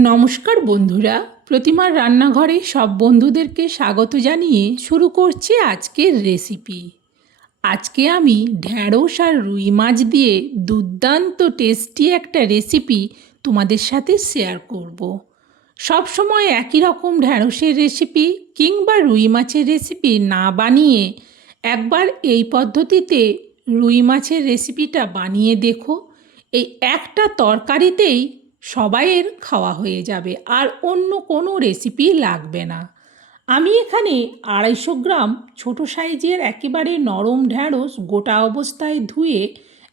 নমস্কার বন্ধুরা, প্রতিমার রান্নাঘরে সব বন্ধুদেরকে স্বাগত জানিয়ে শুরু করছি আজকের রেসিপি। আজকে আমি ঢ্যাঁড়স আর রুই মাছ দিয়ে দুর্দান্ত টেস্টি একটা রেসিপি তোমাদের সাথে শেয়ার করব। সব সময় একই রকম ঢ্যাঁড়সের রেসিপি কিংবা রুই মাছের রেসিপি না বানিয়ে একবার এই পদ্ধতিতে রুই মাছের রেসিপিটা বানিয়ে দেখো। এই একটা তরকারিতেই সবাইয়ের খাওয়া হয়ে যাবে আর অন্য কোনো রেসিপি লাগবে না। আমি এখানে 250 গ্রাম ছোট সাইজের একেবারে নরম ঢ্যাঁড়স গোটা অবস্থায় ধুয়ে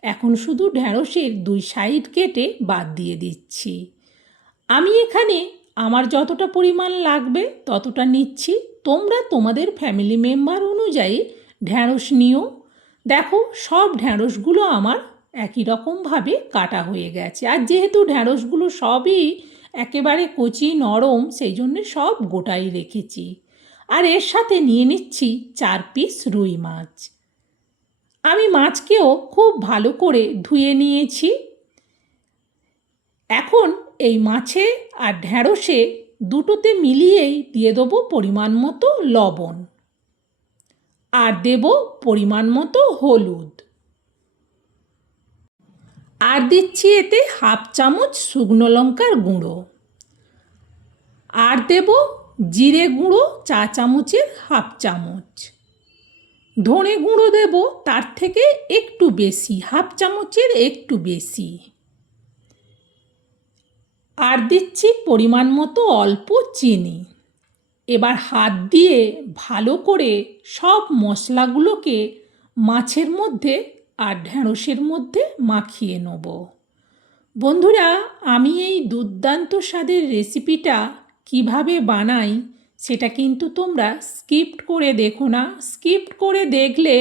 এখন শুধু ঢ্যাঁড়সের 2 সাইড কেটে বাদ দিয়ে দিচ্ছি। আমি এখানে আমার যতটা পরিমাণ লাগবে ততটা নিচ্ছি, তোমরা তোমাদের ফ্যামিলি মেম্বার অনুযায়ী ঢ্যাঁড়স নিও। দেখো, সব ঢ্যাঁড়সগুলো আমার একই রকমভাবে কাটা হয়ে গেছে, আর যেহেতু ঢ্যাঁড়সগুলো সবই একেবারে কচি নরম, সেই জন্যে সব গোটাই রেখেছি। আর এর সাথে নিয়ে নিচ্ছি 4 পিস রুই মাছ। আমি মাছকেও খুব ভালো করে ধুয়ে নিয়েছি। এখন এই মাছে আর ঢ্যাঁড়সে দুটোতে মিলিয়েই দিয়ে দেবো পরিমাণ মতো লবণ, আর দেব পরিমাণ মতো হলুদ, আর দিচ্ছি এতে 1/2 চামচ শুকনো লঙ্কার গুঁড়ো, আর দেব জিরে গুঁড়ো 4 চামচের 1/2 চামচ, ধনে গুঁড়ো দেব তার থেকে একটু বেশি, 1/2 চামচের একটু বেশি, আর দিচ্ছি পরিমাণ মতো অল্প চিনি। এবার হাত দিয়ে ভালো করে সব মশলাগুলোকে মাছের মধ্যে আর ঢ্যাঁড়সের মধ্যে মাখিয়ে নেব। বন্ধুরা, আমি এই দুর্দান্ত স্বাদের রেসিপিটা কিভাবে বানাই সেটা কিন্তু তোমরা স্কিপ করে দেখো না। স্কিপ করে দেখলে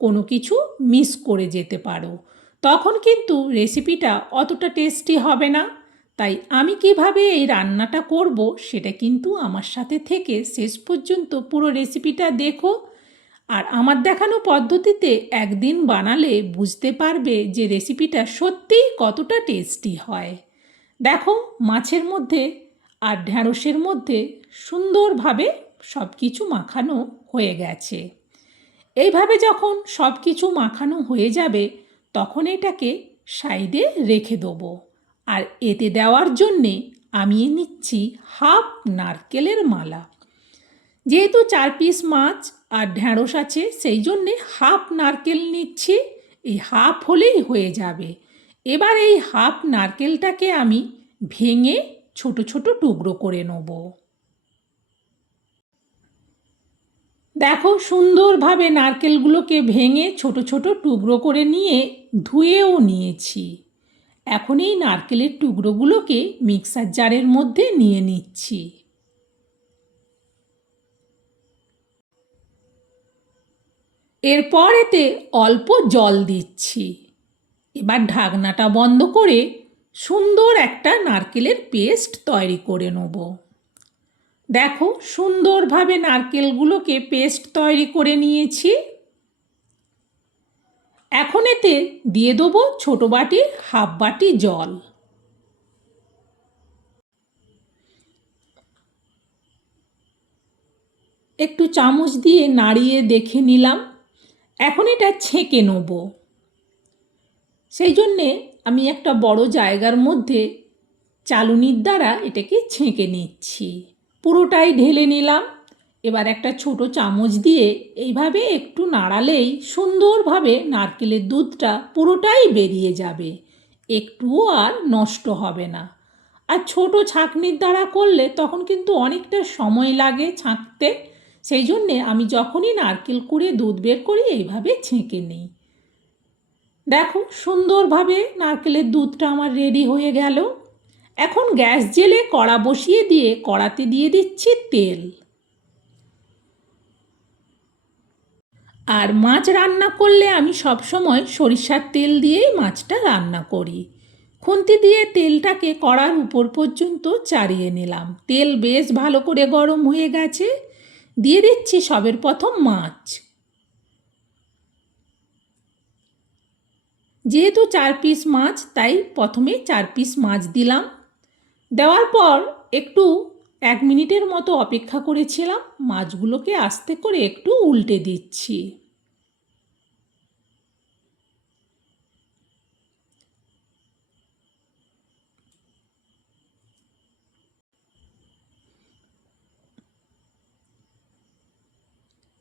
কোনো কিছু মিস করে যেতে পারো, তখন কিন্তু রেসিপিটা অতটা টেস্টি হবে না। তাই আমি কিভাবে এই রান্নাটা করব সেটা কিন্তু আমার সাথে থেকে শেষ পর্যন্ত পুরো রেসিপিটা দেখো। আর আমার দেখানো পদ্ধতিতে একদিন বানালে বুঝতে পারবে যে রেসিপিটা সত্যিই কতটা টেস্টি হয়। দেখো, মাছের মধ্যে আর ঢ্যাঁড়সের মধ্যে সুন্দরভাবে সব কিছু মাখানো হয়ে গেছে। এইভাবে যখন সব কিছু মাখানো হয়ে যাবে তখন এটাকে সাইডে রেখে দেবো। আর এতে দেওয়ার জন্যে আমি নিচ্ছি 1/2 নারকেলের মালা। যেহেতু 4 পিস মাছ আর ঢ্যাঁড়স আছে সেই জন্যে 1/2 নারকেল নিচ্ছি। এই 1/2 হলেই হয়ে যাবে। এবার এই 1/2 নারকেলটাকে আমি ভেঙে ছোট ছোট টুকরো করে নেব। দেখো, সুন্দরভাবে নারকেলগুলোকে ভেঙে ছোট ছোট টুকরো করে নিয়ে ধুয়েও নিয়েছি। এখন এই নারকেলের টুকরোগুলোকে মিক্সার জারের মধ্যে নিয়ে নিচ্ছি। এরপর এতে অল্প জল দিচ্ছি। এবার ঢাকনাটা বন্ধ করে সুন্দর একটা নারকেলের পেস্ট তৈরি করে নেব। দেখো, সুন্দরভাবে নারকেলগুলোকে পেস্ট তৈরি করে নিয়েছি। এখন এতে দিয়ে দেবো ছোট বাটির 1/2 বাটি জল। একটু চামচ দিয়ে নাড়িয়ে দেখে নিলাম। এখন এটা ছেঁকে নেব। সেই জন্যে আমি একটা বড় জায়গার মধ্যে চালুনির দ্বারা এটাকে ছেঁকে নিচ্ছি। পুরোটাই ঢেলে নিলাম। এবার একটা ছোট চামচ দিয়ে এইভাবে একটু নাড়ালেই সুন্দরভাবে নারকেলের দুধটা পুরোটাই বেরিয়ে যাবে, একটুও আর নষ্ট হবে না। আর ছোট ছাঁকনির দ্বারা করলে তখন কিন্তু অনেকটা সময় লাগে ছাঁকতে, সেই জন্যে আমি যখনই নারকেল কুড়ে দুধ বের করি এইভাবে ছেঁকে নিই। দেখো, সুন্দরভাবে নারকেলের দুধটা আমার রেডি হয়ে গেল। এখন গ্যাস জেলে কড়া বসিয়ে দিয়ে কড়াতে দিয়ে দিচ্ছি তেল। আর মাছ রান্না করলে আমি সবসময় সরিষার তেল দিয়েই মাছটা রান্না করি। খুন্তি দিয়ে তেলটাকে কড়ার উপর পর্যন্ত চাড়িয়ে নিলাম। তেল বেশ ভালো করে গরম হয়ে গেছে। দিয়ে দিচ্ছি সবের প্রথম মাছ। যেহেতু 4 পিস মাছ তাই প্রথমে 4 পিস মাছ দিলাম। দেওয়ার পর একটু 1 মিনিটের মতো অপেক্ষা করেছিলাম। মাছগুলোকে আস্তে করে একটু উল্টে দিচ্ছি।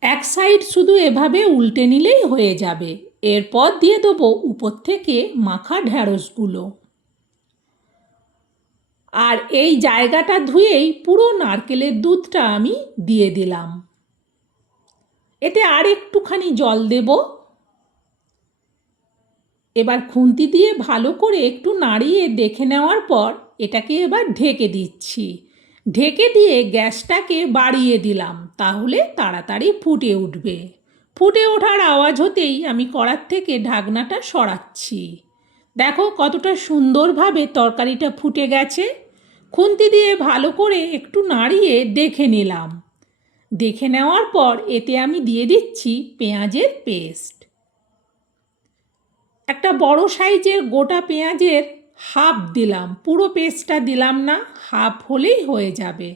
এক সাইড শুধু এভাবে উল্টে নিলেই হয়ে যাবে। এরপর দিয়ে দেবো উপর থেকে মাখা ঢ্যাঁড়সগুলো। আর এই জায়গাটা ধুয়েই পুরো নারকেলের দুধটা আমি দিয়ে দিলাম। এতে আর একটুখানি জল দেব। এবার খুন্তি দিয়ে ভালো করে একটু নাড়িয়ে দেখে নেওয়ার পর এটাকে এবার ঢেকে দিচ্ছি। ঢেকে দিয়ে গ্যাসটাকে বাড়িয়ে দিলাম, তাহলে তাড়াতাড়ি ফুটে উঠবে। ফুটে ওঠার আওয়াজ হতেই আমি কড়ার থেকে ঢাকনাটা সরাচ্ছি। দেখো কতটা সুন্দরভাবে তরকারিটা ফুটে গেছে। খুন্তি দিয়ে ভালো করে একটু নাড়িয়ে দেখে নিলাম। দেখে নেওয়ার পর এতে আমি দিয়ে দিচ্ছি পেঁয়াজের পেস্ট। একটা বড় সাইজের গোটা পেঁয়াজের হাফ দিলাম, পুরো পেস্টটা দিলাম না, হাফ হলেই হয়ে যাবে।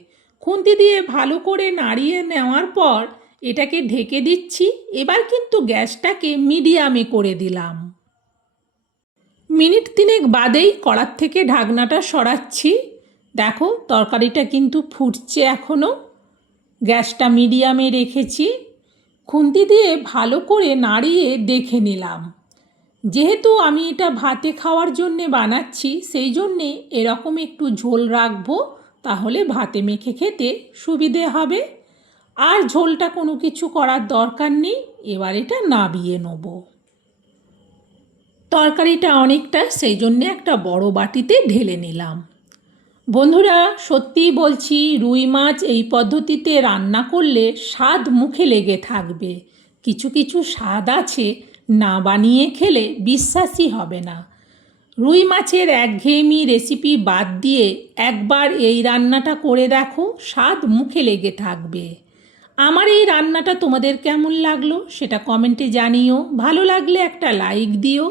খুন্তি দিয়ে ভালো করে নাড়িয়ে নেওয়ার পর এটাকে ঢেকে দিচ্ছি। এবার কিন্তু গ্যাসটাকে মিডিয়ামে করে দিলাম। মিনিট 3 বাদেই কড়ার থেকে ঢাকনাটা সরাচ্ছি। দেখো তরকারিটা কিন্তু ফুটছে এখনও। গ্যাসটা মিডিয়ামে রেখেছি। খুন্তি দিয়ে ভালো করে নাড়িয়ে দেখে নিলাম। যেহেতু আমি এটা ভাতে খাওয়ার জন্যে বানাচ্ছি, সেই জন্যে এরকম একটু ঝোল রাখবো, তাহলে ভাতে মেখে খেতে সুবিধে হবে। আর ঝোলটা কোনো কিছু করার দরকার নেই। এবার এটা নাবিয়ে নেব। তরকারিটা অনেকটা, সেই জন্যে একটা বড় বাটিতে ঢেলে নিলাম। বন্ধুরা সত্যিই বলছি, রুই মাছ এই পদ্ধতিতে রান্না করলে স্বাদ মুখে লেগে থাকবে। কিছু কিছু স্বাদ আছে, না বানিয়ে খেলে বিশ্বাসই হবে না। রুই মাছের একঘেয়েমি রেসিপি বাদ দিয়ে একবার এই রান্নাটা করে দেখো, স্বাদ মুখে লেগে থাকবে। আমার এই রান্নাটা তোমাদের কেমন লাগলো সেটা কমেন্টে জানিও। ভালো লাগলে একটা লাইক দিও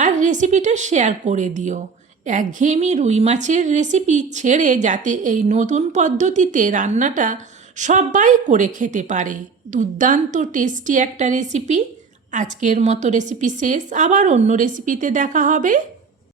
আর রেসিপিটা শেয়ার করে দিও। একঘেয়েমি রুই মাছের রেসিপি ছেড়ে যাতে এই নতুন পদ্ধতিতে রান্নাটা সবাই করে খেতে পারে। দুর্দান্ত টেস্টি একটা রেসিপি। আজকের মতো রেসিপি শেষ, আবার অন্য রেসিপিতে দেখা হবে।